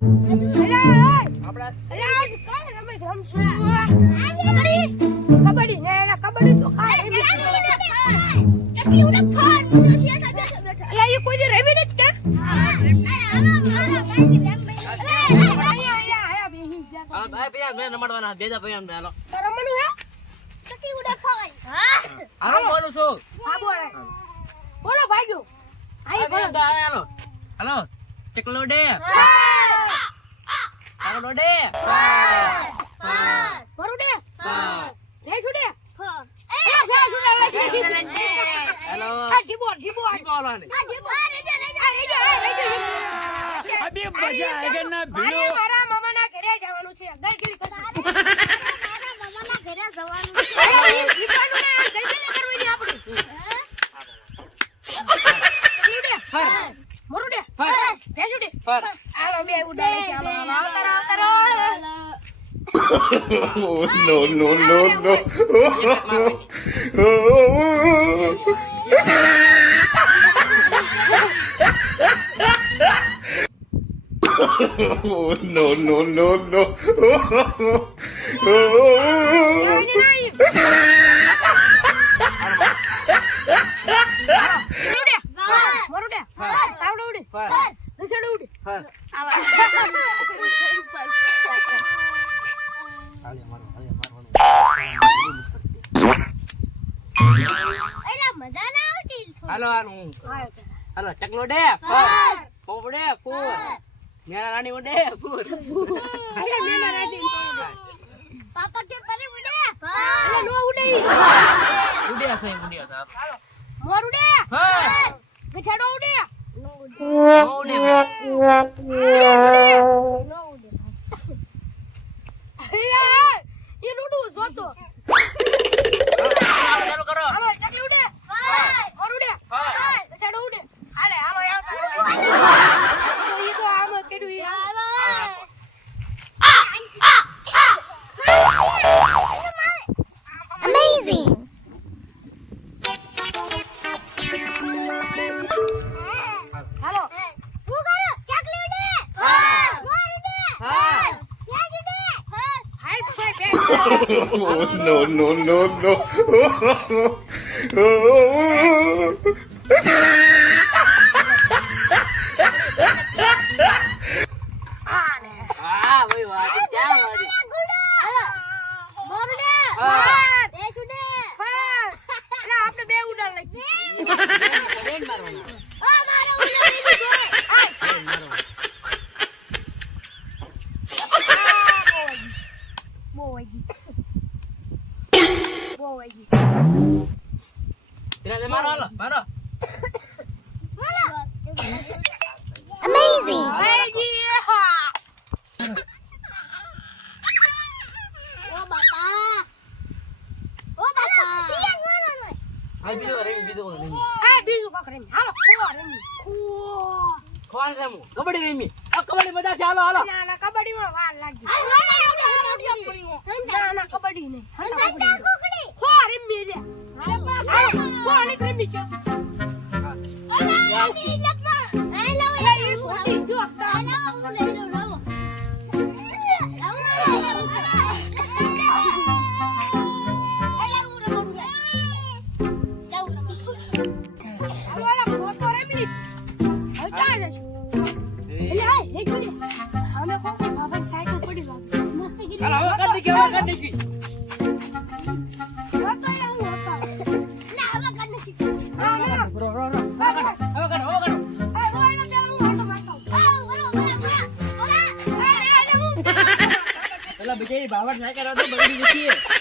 કબડ્ડી ને કબડ્ડી તો ખાય એટલી ઉડે ફાર મને શેઠા બેઠા એટલે એ કોઈ દે રમી નથી કે ભાઈ મેં નમાડવાના બેજા ભાઈ આમ હાલો રમવાનું હે ચકી ઉડે ફાય હા હાલો બોલું છું હા બોલો ભાઈઓ આઈ બોલો હાલો હાલો ચકલો ડે હાલો ડે બોરું ડે ભેંસુ ડે એ ભેંસુ ડે હેલો આ ડીબો બોલો ને અબે મજા આવે ના ભીડો મારા મામાના ઘરે જવાનું છે ગઈગીરી કરશું મારા મામાના ઘરે જવાનું છે દીપાનું ને ગઈગીરી કરવાની આપણી મોરું ડે ભેંસુ ડે આલો બે ઉડાડે છે આવતારો no, no, no, no. No, no, no, no. હાલો હાલો ચકલો ડે પોપડે ફૂર મેરા રાણી ઉડે ફૂર પાપા કે પરે ઉડે અલે નો ઉડે ઉડે છે મોર ઉડે ગઠાડો ઉડે નો ઉડે નો ઉડે એ નુડુ જોતો ચાલુ કરો હાલો ચકલી ઉડે મોર ઉડે ગઠાડો ઉડે હાલે હાલો ઈ તો આમ કેડું Amazing! Hello. હું ગયો ચકલી ઉડે મોર ઉડે ભેંસ ઉડે high No, no, no, no. હા ભાઈ વાત ક્યાં મારી મોર ઉડે ભેંસ ઉડે એટલે આપણે બે ઉડાડ લઈ બેન મારવાના મારો ઉડાડી દીધો બોવાજી તેરા મારો હાલો મારો Amazing! Bowaજી ઓ બાપા આ બીજો રમી બીજું કાક રમી હાલો ખો રમી ખોવાન રમું કબડ્ડી રમી આ કબડ્ડી મજા છે હાલો હાલો ના કબડ્ડી માં વાર લાગી ના કબડ્ડી નહીં ખો રમી લે ખો ની રમી છે હાલો હવે કાઢી ગઈ પેલા બીજા બાવટ ના કરો તો બગડી જશે